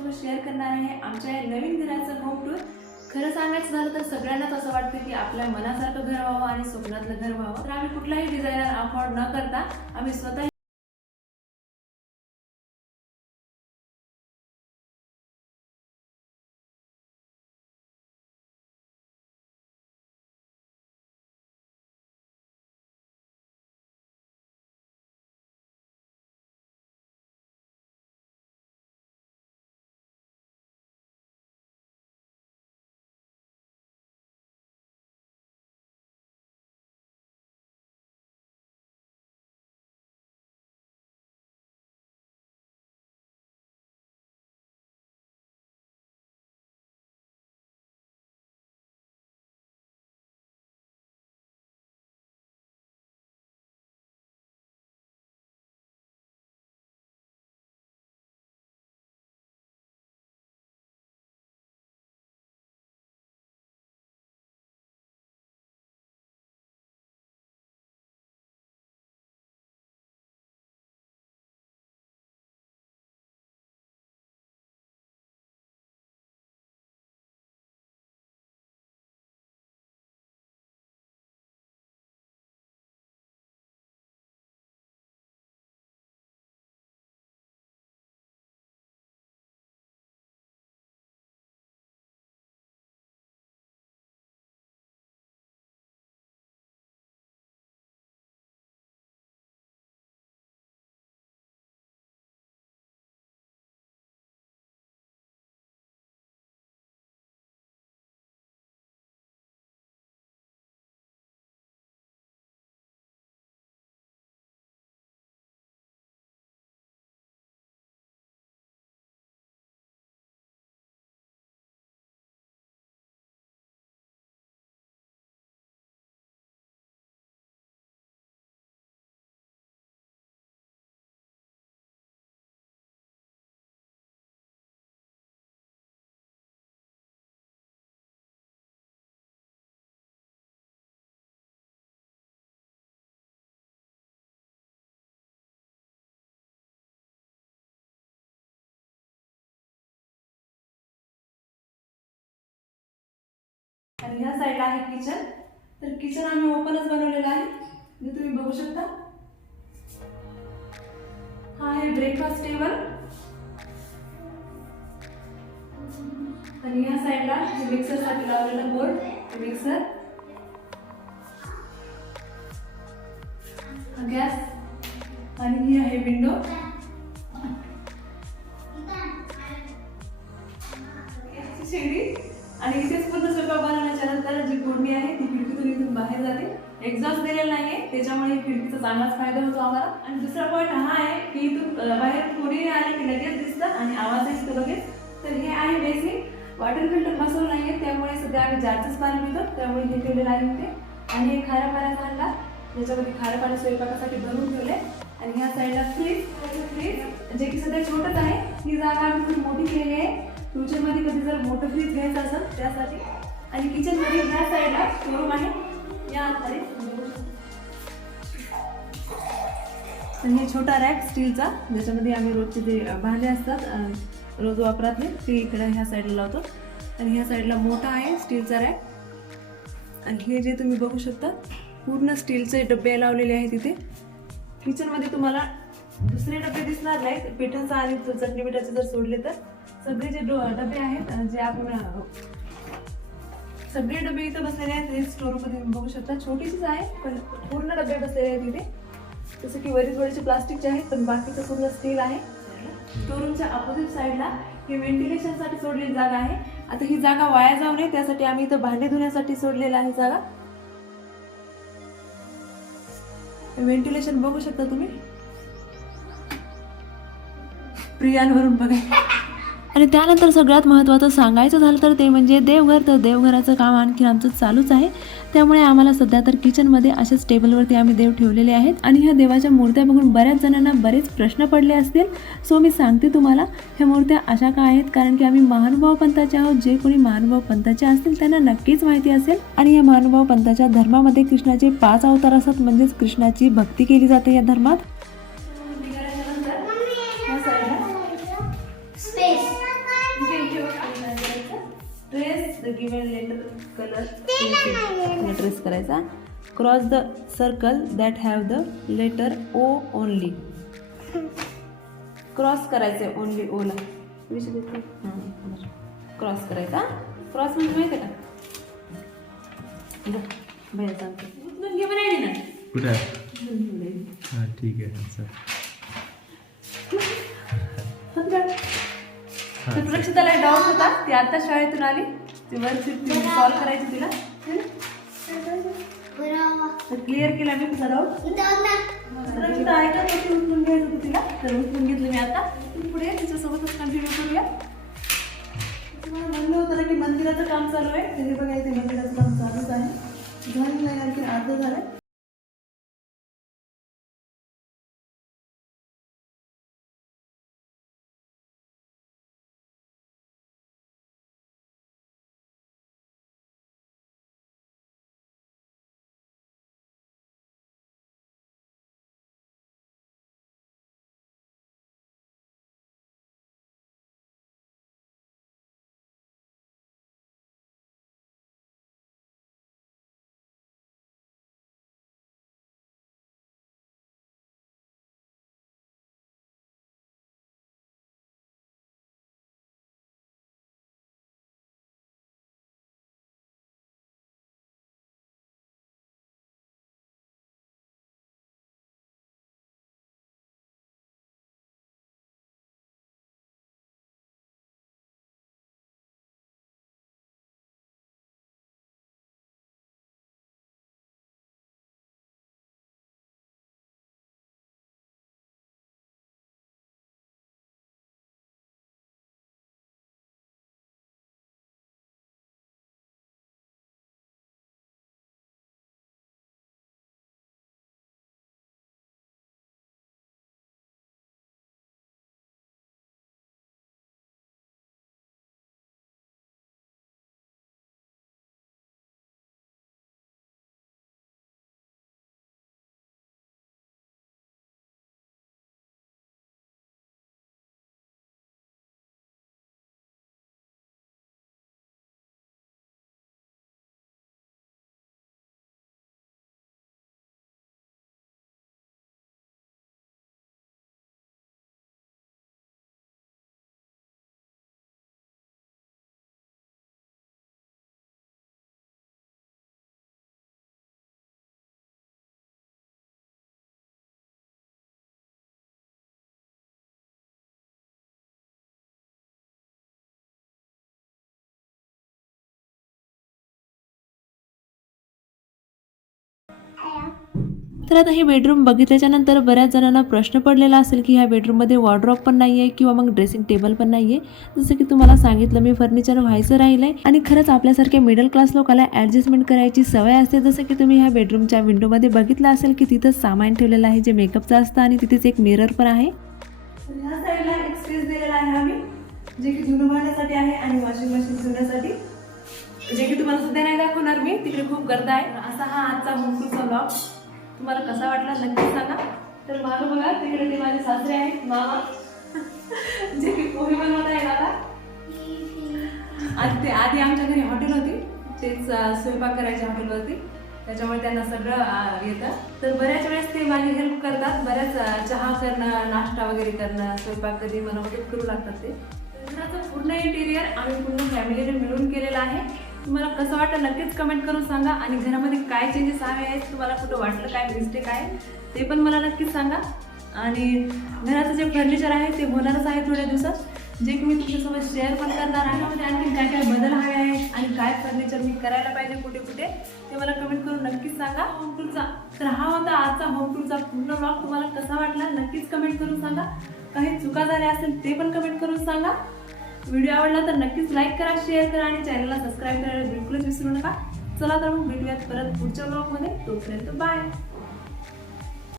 तुमच्यासोबत शेअर करणार आहे आमच्या या नवीन घराचं होम टूर। खरं सांगायचं झालं तर सगळ्यांनाच असं वाटतं की आपल्या मनासारखं घर व्हावं आणि स्वप्नातलं घर व्हावं, तर आम्ही कुठलाही डिझायनर अफोर्ड न करता आम्ही स्वतः आणि ह्या साईडला आहे किचन। तर किचन आम्ही ओपनच बनवलेलं आहे, जे तुम्ही बघू शकता। हा आहे ब्रेकफास्ट टेबल आणि ह्या साईडला मिक्सर साठी लावलेला बोर्ड, मिक्सर, गॅस आणि ही आहे विंडो। शेगडी आणि इथेच पूर्ण स्वयंपाक बनवण्याच्या नंतर जी फोडणी आहे ती खिडकीतून इथून बाहेर जाते। एक्झॉस्ट दिलेला नाहीये, त्याच्यामुळे खिडकीचा चांगलाच फायदा होतो आम्हाला। आणि दुसरा पॉईंट हा आहे की इथून बाहेर कोणी आले की लगेच दिसतं आणि आवाज येतो लगेच। तर हे आहे बेसिक, वॉटर फिल्टर बसवलं नाहीये, त्यामुळे सध्या आम्ही जारचंच पाणी पितो, त्यामुळे हे ठेवलेलं आहे इथे। आणि हे खाऱ्या पाण्याचा हंडा, ज्याच्यामध्ये खारं पाणी स्वयंपाकासाठी भरून ठेवले। आणि ह्या साईडला फ्रीज, जे की सध्या छोटंच आहे, ही जागा आम्ही थोडी मोठी केलेली आहे फ्युचरमध्ये कधी जर मोठं फ्रीज घ्यायचं असेल त्यासाठी। आणि किचनमध्ये ह्या साईडला स्टोरूम आहे, या आतमध्ये। आणि हे छोटा रॅक स्टीलचा, ज्याच्यामध्ये आम्ही रोजचे जे भांडे असतात रोज वापरातले ते इकडे ह्या साईडला लावतो। आणि ह्या साईडला मोठा आहे स्टीलचा रॅक। आणि हे जे तुम्ही बघू शकता पूर्ण स्टीलचे डबे लावलेले आहेत इथे। किचनमध्ये तुम्हाला दुसरे डबे दिसणार नाहीत, पिठाचा आणि चटणी पिठाचे जर सोडले तर सगळे जे डबे आहेत, जे आपण सगळे डबे इथं बसलेले आहेत। हे स्टोरमध्ये बघू शकता, छोटीशीच आहे पण पूर्ण डबे बसलेले आहेत इथे। जसं की वरील थोडेसे प्लास्टिकचे आहेत पण बाकीचं पूर्ण स्टील आहे। स्टोरूमच्या अपोजिट साईडला ही व्हेंटिलेशनसाठी सोडलेली जागा आहे। आता ही जागा वाया जाऊ नये त्यासाठी आम्ही इथं भांडे धुण्यासाठी सोडलेलं आहे जागा। व्हेंटिलेशन बघू शकता तुम्ही, प्रियांवरून बघा। आणि त्यानंतर सगळ्यात महत्त्वाचं सांगायचं झालं तर ते म्हणजे देवघर। तर देवघराचं काम आणखी आमचं चालूच आहे, त्यामुळे आम्हाला सध्या तर किचनमध्ये अशाच टेबलवरती आम्ही देव ठेवलेले आहेत। आणि ह्या देवाच्या मूर्त्या बघून बऱ्याच जणांना बरेच प्रश्न पडले असतील, सो मी सांगते तुम्हाला ह्या मूर्त्या अशा का आहेत, कारण की आम्ही महानुभाव पंथाचे आहोत। जे कोणी महानुभाव पंथाचे असतील त्यांना नक्कीच माहिती असेल। आणि या महानुभाव पंथाच्या धर्मामध्ये कृष्णाचे 5 अवतार असतात, म्हणजेच कृष्णाची भक्ती केली जाते या धर्मात। गिवन लेटर कलर ट्रेस करायचा. Cross the circle that have the letter O only. Cross करायचं ओनली ओला क्रॉस करायचा. क्रॉस म्हणजे माहिती आहे का? बाहेर सांगते उचलून घे म्हणाली ना कुठे हां ठीक आहे सर. सुरक्षिताला डाऊट होता ती आता शाळेतून आली ती वर्कशीट सॉल्व करायची तिला क्लिअर केला मी तुझा डाऊट. सुरक्षिता ऐकत होती उचलून घ्यायचं होतं तिला तर उचलून घेतलं मी. आता पुढे तिच्यासोबतच कंटिन्यू करूया. तुम्हाला म्हणलं होतं की मंदिराचं काम चालू आहे तरी बघा इथे मंदिराचं काम चालूच आहे. झालं नाही आणखी अर्ध झालं. तर आता हे बेडरूम बघितल्याच्या नंतर बऱ्याच जणांना प्रश्न पडलेला असेल की ह्या बेडरूममध्ये वॉर्डरोब पण नाही आहे किंवा मग ड्रेसिंग टेबल पण नाही आहे. जसं की तुम्हाला सांगितलं मी फर्निचर व्हायचं राहिलं आहे आणि खरंच आपल्यासारख्या मिडल क्लास लोकांना ॲडजस्टमेंट करायची सवय असते. जसं की तुम्ही ह्या बेडरूमच्या विंडोमध्ये बघितलं असेल की तिथंच सामान ठेवलेलं आहे जे मेकअपचं असतं आणि तिथेच एक मिरर पण आहे. ह्या साईडला एक स्पेस दिलेला आहे आम्ही जे की धुणं भांड्यासाठी आहे आणि वॉशिंग मशीन धुण्यासाठी जे की तुम्हाला सध्या नाही दाखवणार मी. तिकडे खूप गर्दी आहे. असा हा आजचा होमटूरचा ब्लॉग तुम्हाला कसा वाटला नक्कीच सांगा. तर मागं बघा तिकडे ते माझे सासरे आहेत मामा जे की पोहे बनवत आहे आता. आणि ते आधी आमच्या घरी हॉटेल होती तेच स्वयंपाक करायच्या हॉटेलवरती त्याच्यामुळे त्यांना सगळं येतं. तर बऱ्याच वेळेस ते माझी हेल्प करतात. बऱ्याच चहा करणं नाश्ता वगैरे करणं स्वयंपाक कधी मला मदत करू लागतात ते. घराचं पूर्ण इंटिरियर आम्ही पूर्ण फॅमिलीने मिळून केलेलं आहे. तुम्हाला कसं वाटतं नक्कीच कमेंट करून सांगा. आणि घरामध्ये काय चेंजेस हवे आहेत तुम्हाला कुठं वाटलं काय मिस्टेक आहे ते पण मला नक्कीच सांगा. आणि घराचं जे फर्निचर आहे ते होणारच आहे थोड्या दिवसात जे की मी तुमच्यासोबत शेअर पण करणार आहे. म्हणजे आणखी काय काय बदल हवे आहेत आणि काय फर्निचर मी करायला पाहिजे कुठे कुठे ते मला कमेंट करून नक्कीच सांगा. होम टूरचा तर हा होता आजचा होम टूरचा पूर्ण ब्लॉग. तुम्हाला कसा वाटला नक्कीच कमेंट करून सांगा. काही चुका झाल्या असेल ते पण कमेंट करून सांगा. व्हिडिओ आवडला तर नक्कीच लाईक करा शेअर करा आणि चॅनलला सबस्क्राईब करायला बिलकुलच विसरू नका. चला तर मग भेटूयात परत पुढच्या ब्लॉगमध्ये. तोपर्यंत बाय.